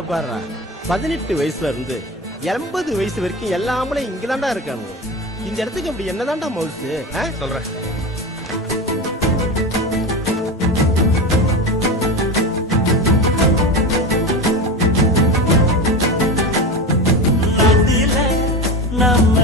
பாரு, 18 வயசுல இருந்து 80 வயசு வரைக்கும் எல்லா ஆம்பளையும் இங்கதான்டா இருக்கானு. இந்த இடத்துக்கு அப்படி என்னதான்டா மவுசு சொல்றேன். நம்ம